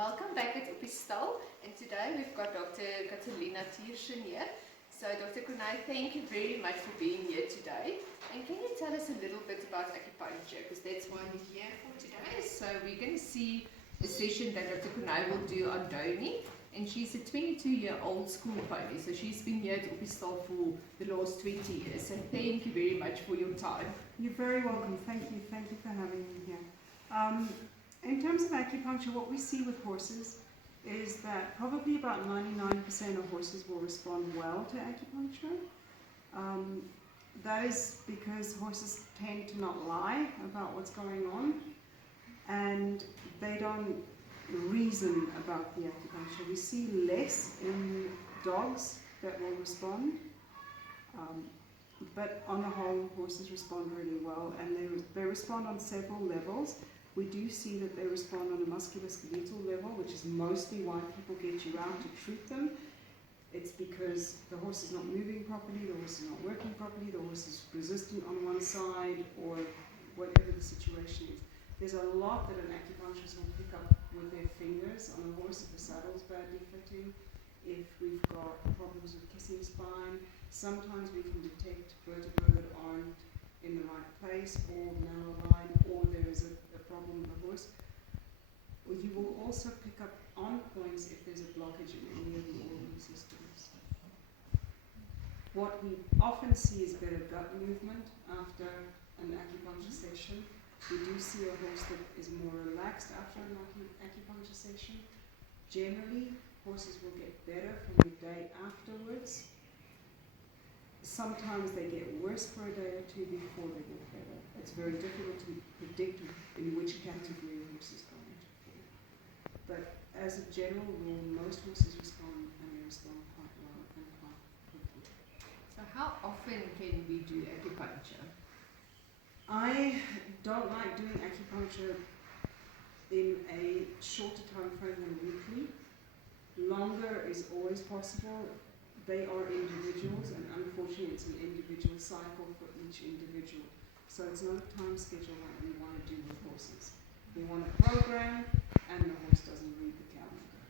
Welcome back at Oppistal, and today we've got Dr Cathalina Thiersen here. So Dr. Kunai, thank you very much for being here today. And can you tell us a little bit about acupuncture, because that's why we're here for today. So we're going to see a session that Dr. Kunai will do on Doni, and she's a 22-year-old school pony, so she's been here at Oppistal for the last 20 years. So thank you very much for your time. You're very welcome. Thank you for having me here. In terms of acupuncture, what we see with horses is that probably about 99% of horses will respond well to acupuncture. That is because horses tend to not lie about what's going on, and they don't reason about the acupuncture. We see less in dogs that will respond, but on the whole, horses respond really well, and they respond on several levels. We do see that they respond on a musculoskeletal level, which is mostly why people get you out to treat them. It's because the horse is not moving properly, the horse is not working properly, the horse is resistant on one side, or whatever the situation is. There's a lot that an acupuncturist will pick up with their fingers on a horse if the saddle's badly fitting, if we've got problems with kissing spine. Sometimes we can detect vertebrae that aren't in the right place, or narrow line, or there is a problem with the horse. Or you will also pick up on points if there's a blockage in any of the organ systems. What we often see is better gut movement after an acupuncture session. We do see a horse that is more relaxed after an acupuncture session. Generally, horses will get better from the day afterwards. Sometimes they get worse for a day or two before they get better. It's very difficult to predict in which category a horse is going to fall. But as a general rule, most horses respond, and they respond quite well and quite quickly. So how often can we do acupuncture? I don't like doing acupuncture in a shorter time frame than weekly. Longer is always possible. They are individuals, and unfortunately it's an individual cycle for each individual. So it's not a time schedule like we want to do with horses. We want a program, and the horse doesn't read the calendar.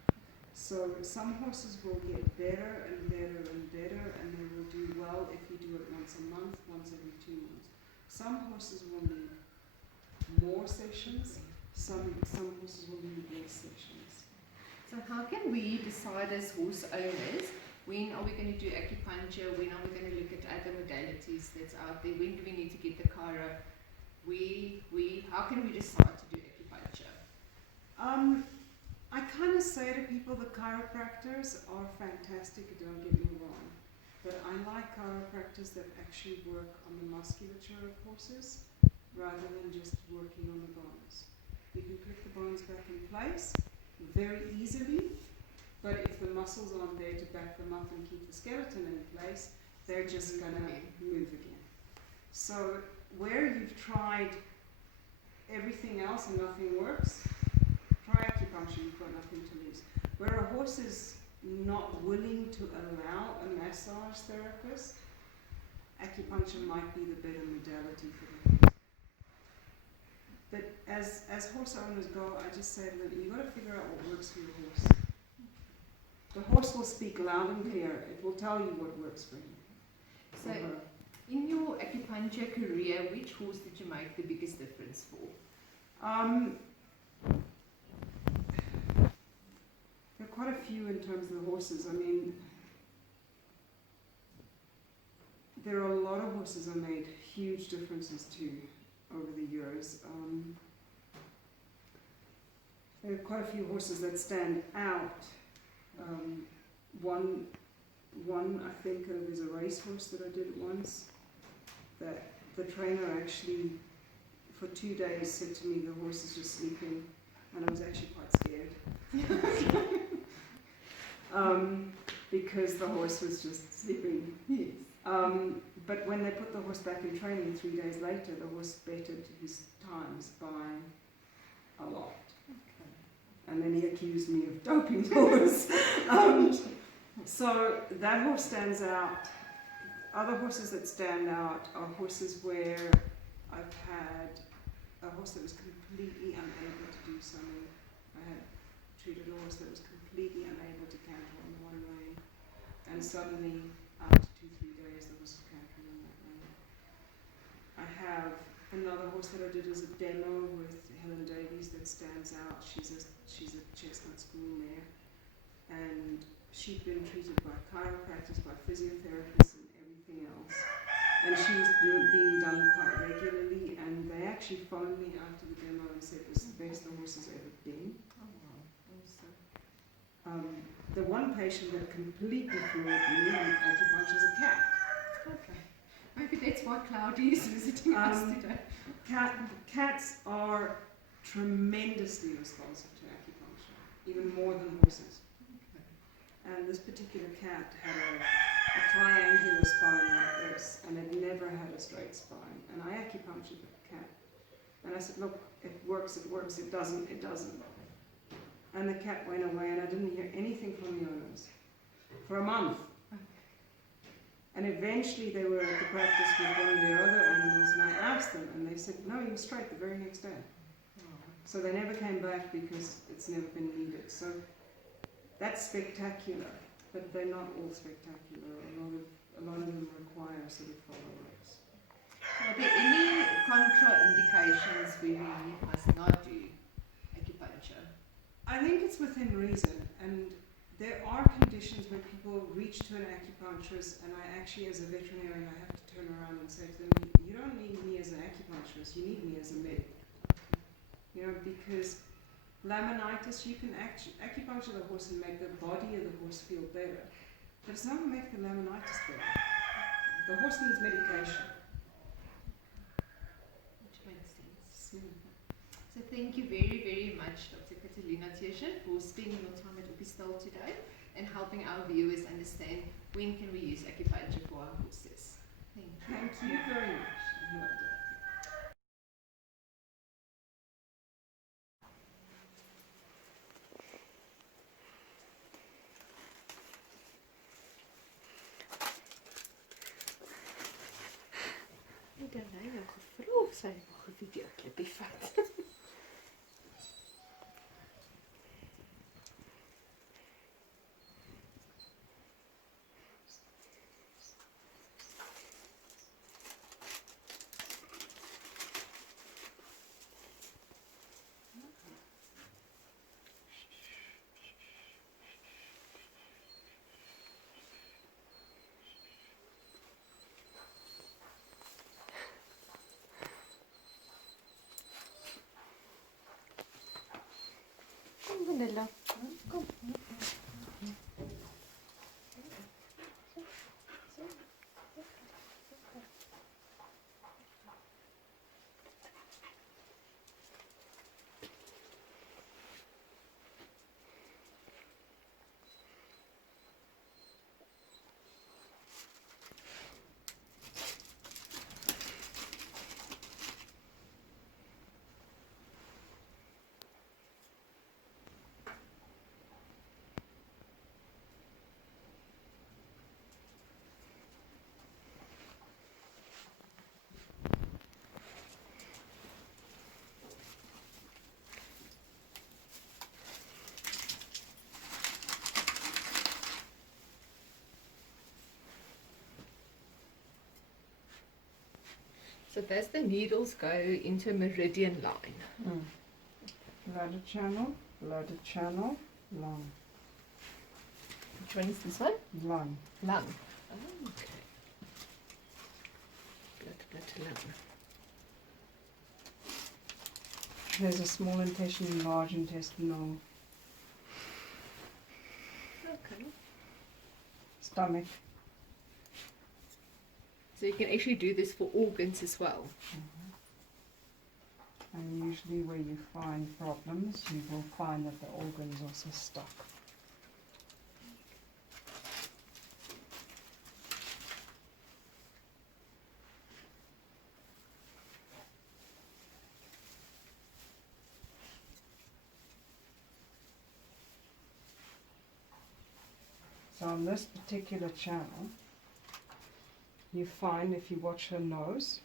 So some horses will get better and better and better, and they will do well if you do it once a month, once every 2 months. Some horses will need more sessions, some horses will need less sessions. So how can we decide as horse owners, when are we going to do acupuncture? When are we going to look at other modalities that's out there? When do we need to get the chiro? How can we decide to do acupuncture? I kind of say to people the chiropractors are fantastic, don't get me wrong. But I like chiropractors that actually work on the musculature of horses rather than just working on the bones. You can put the bones back in place very easily. But if the muscles aren't there to back them up and keep the skeleton in place, they're just going to move again. So where you've tried everything else and nothing works, try acupuncture, you've got nothing to lose. Where a horse is not willing to allow a massage therapist, acupuncture might be the better modality for the horse. But as horse owners go, I just say to them, you've got to figure out what works for your horse. The horse will speak loud and clear. It will tell you what works for him. So, in your acupuncture career, which horse did you make the biggest difference for? There are quite a few in terms of the horses. I mean, there are a lot of horses I made huge differences to over the years. There are quite a few horses that stand out. One I think there's a racehorse that I did once that the trainer actually for 2 days said to me the horse is just sleeping, and I was actually quite scared because the horse was just sleeping. Yes. But when they put the horse back in training 3 days later, the horse bettered his times by a lot. And then he accused me of doping the horse. So that horse stands out. Other horses that stand out are horses where I've had a horse that was completely unable to do something. I had treated a horse that was completely unable to canter on the one rein, and suddenly, after 2-3 days, the horse was cantering on that rein. I have another horse that I did as a demo with Helen Davies that stands out. She's a chestnut school mare, and she'd been treated by chiropractors, by physiotherapists, and everything else. And she was being done quite regularly, and they actually phoned me after the demo and said it was the best the horse has ever been. Oh wow, awesome. The one patient that completely floored me with acupuncture is a cat. Okay. Maybe that's why Claudia is visiting us today. Cats are tremendously responsive to acupuncture, even more than horses. Okay. And this particular cat had a triangular spine like this, and it never had a straight spine. And I acupunctured the cat. And I said, look, it works, it doesn't. And the cat went away, and I didn't hear anything from the owners for a month. And eventually they were at the practice with one of their other animals, and I asked them, and they said, no, you were straight the very next day. So they never came back because it's never been needed. So that's spectacular, but they're not all spectacular. A lot of them require sort of follow-ups. Are there any contraindications where we must not do acupuncture? I think it's within reason, and there are conditions where people reach to an acupuncturist, and I actually, as a veterinarian, I have to turn around and say to them, you don't need me as an acupuncturist, you need me as a medic. You know, because laminitis, you can acupuncture the horse and make the body of the horse feel better, but it's not going to make the laminitis better. The horse needs medication. Which makes sense. So thank you very, very much, Dr. Cathalina Thiersen, for spending your time at Oppistal today and helping our viewers understand when can we use acupuncture for our horses. Thank you. Thank you very much. I loved it. Ik heb nou nog gevraagd of zij nog een videoclipje vat. Kom Vanilla, kom. So that's the needles go into a meridian line. Blooded channel, lung. Which one is this one? Lung. Lung. Oh, okay. Blood, lung. There's a small intestine, large intestinal, Okay. stomach. So you can actually do this for organs as well. And usually where you find problems, you will find that the organs are also stuck. So on this particular channel, you find if you watch her nose,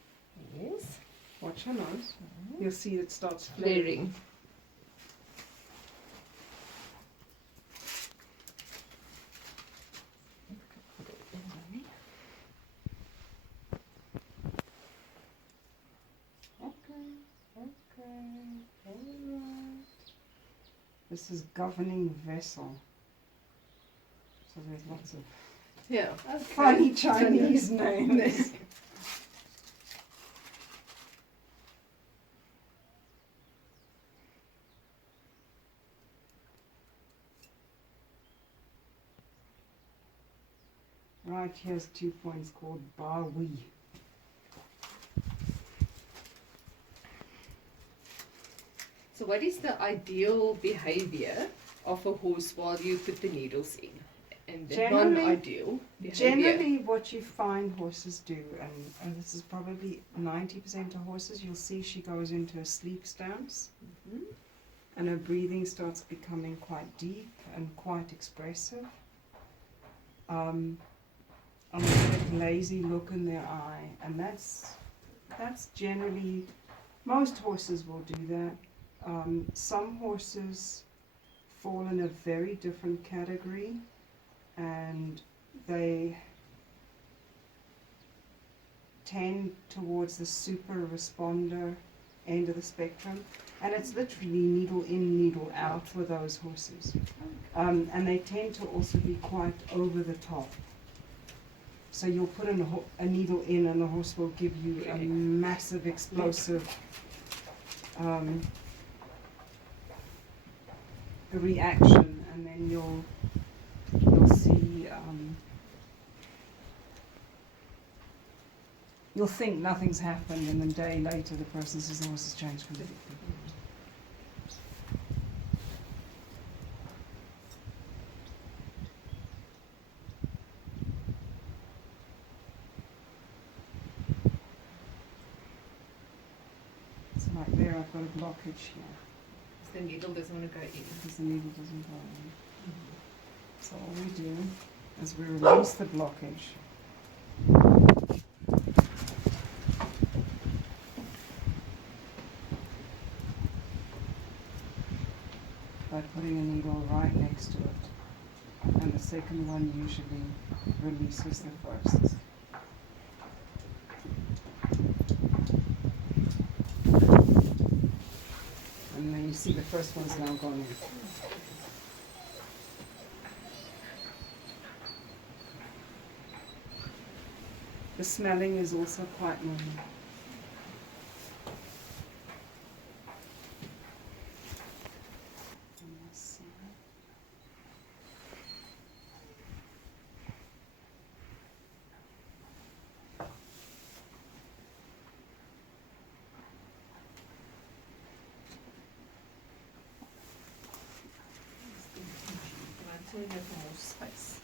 Yes. watch her nose, you'll see it starts Flaring. This is governing vessel. So there's lots of Okay. funny Chinese names. Right, here's 2 points called Ba Wei. So what is the ideal behavior of a horse while you put the needles in? And the non-ideal behavior? Generally what you find horses do, and this is probably 90% of horses, you'll see she goes into a sleep stance. And her breathing starts becoming quite deep and quite expressive. And they get a lazy look in their eye, and that's generally, most horses will do that. Some horses fall in a very different category, and they tend towards the super responder end of the spectrum, and it's literally needle in, needle out for those horses. And they tend to also be quite over the top. So you'll put in a needle in, and the horse will give you a massive explosive reaction, and then you'll see you'll think nothing's happened, and then a day later the person says the horse has changed completely. So like there I've got a blockage here. The needle doesn't want to go in. Because the needle doesn't go in. So all we do is we release the blockage. By putting a needle right next to it. And the second one usually releases the first. And then you see the first one's now gone in. The smelling is also quite normal. So you have more space.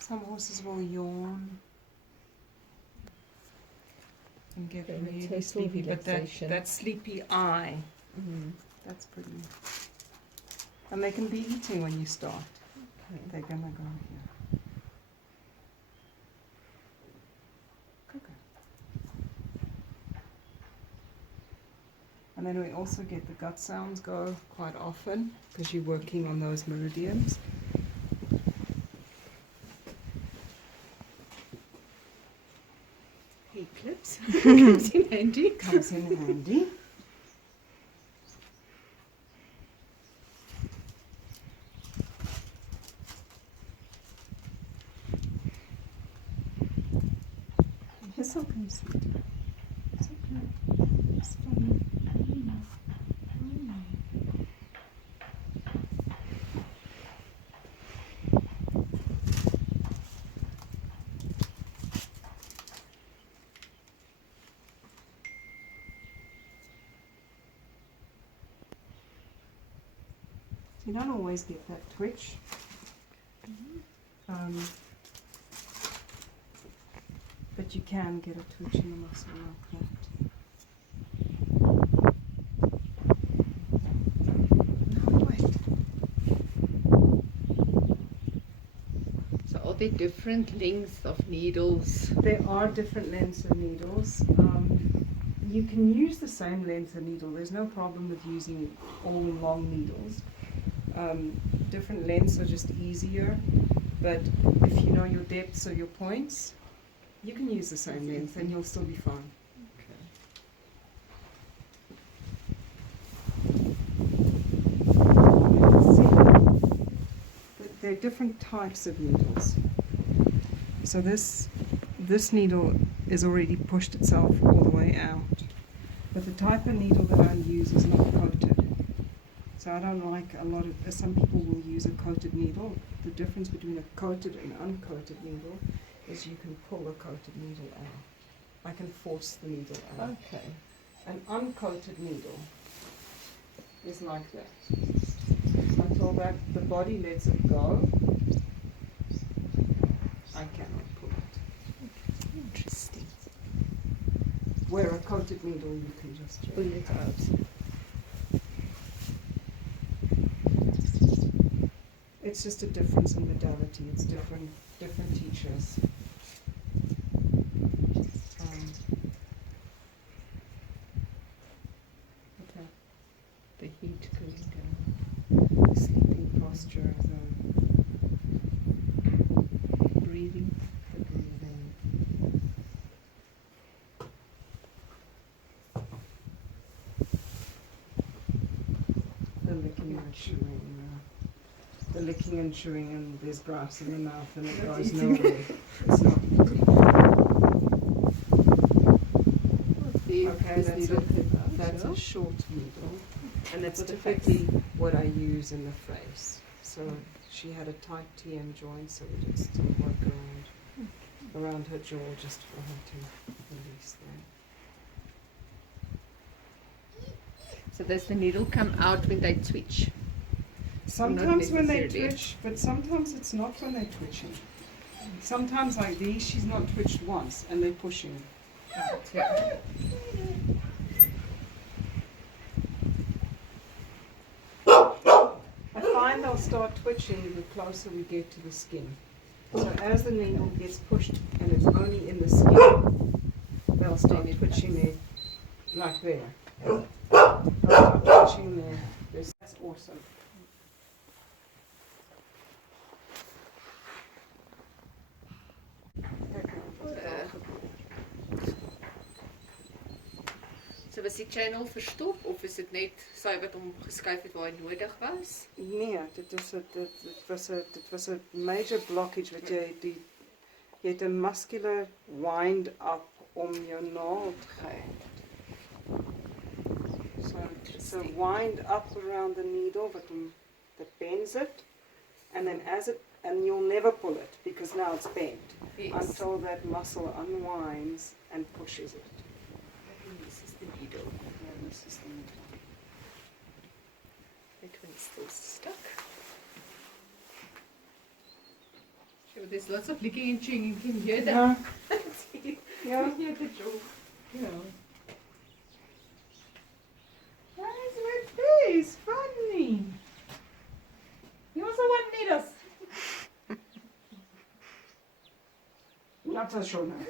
Some horses will yawn and get really sleepy, but that sleepy eye, that's pretty. And they can be eating when you start. Okay. They're gonna go here. Okay. And then we also get the gut sounds go quite often because you're working on those meridians. Clips. Comes in handy. Comes in handy. It's okay, sweet. It's okay. It's fine. You don't always get that twitch. But you can get a twitch in the muscle like that. there different lengths of needles? There are different lengths of needles. You can use the same length of needle. There's no problem with using all long needles. Different lengths are just easier, but if you know your depths or your points, you can use the same length and you'll still be fine. There are different types of needles. So this needle is already pushed itself all the way out. But the type of needle that I use is not coated. So I don't like some people will use a coated needle. The difference between a coated and uncoated needle is you can pull a coated needle out. I can force the needle out. Okay. An uncoated needle is like that. Until the body lets it go, I cannot pull it. Interesting. Where a coated needle, you can just Pull it out. It's just a difference in modality. It's different teachers. Okay. The heat cooling down. Sleeping posture, Breathing. the breathing. The licking and chewing. The licking and chewing, and there's grass in the mouth and it goes nowhere. It's not eating. Okay, that's a short needle, and that's typically what I use in the face. So she had a tight TM joint, so we did some work around her jaw just for her to release there. So does the needle come out when they twitch? Sometimes when they twitch, but sometimes it's not when they're twitching. Sometimes like these, she's not twitched once, and they're pushing. Yeah. I find they'll start twitching the closer we get to the skin. So as the needle gets pushed and it's only in the skin, they'll start twitching there, like there. They'll start twitching there. That's awesome. So was die channel verstop of is dit net sy wat hom geskuif het waar hy nodig was? Nee, dit was 'n major blockage wat jy het 'n muscular wind up om jou nail te gee. So it's a wind up around the needle that bends it, and then and you'll never pull it because now it's bent. Yes. Until that muscle unwinds and pushes it. This is the needle. Yeah, this is the needle. That one's still stuck. So there's lots of licking and chewing. You can hear that. Yeah. You can hear the jaw. Yeah. Where's my face? Funny. You also want needles? Not so sure now.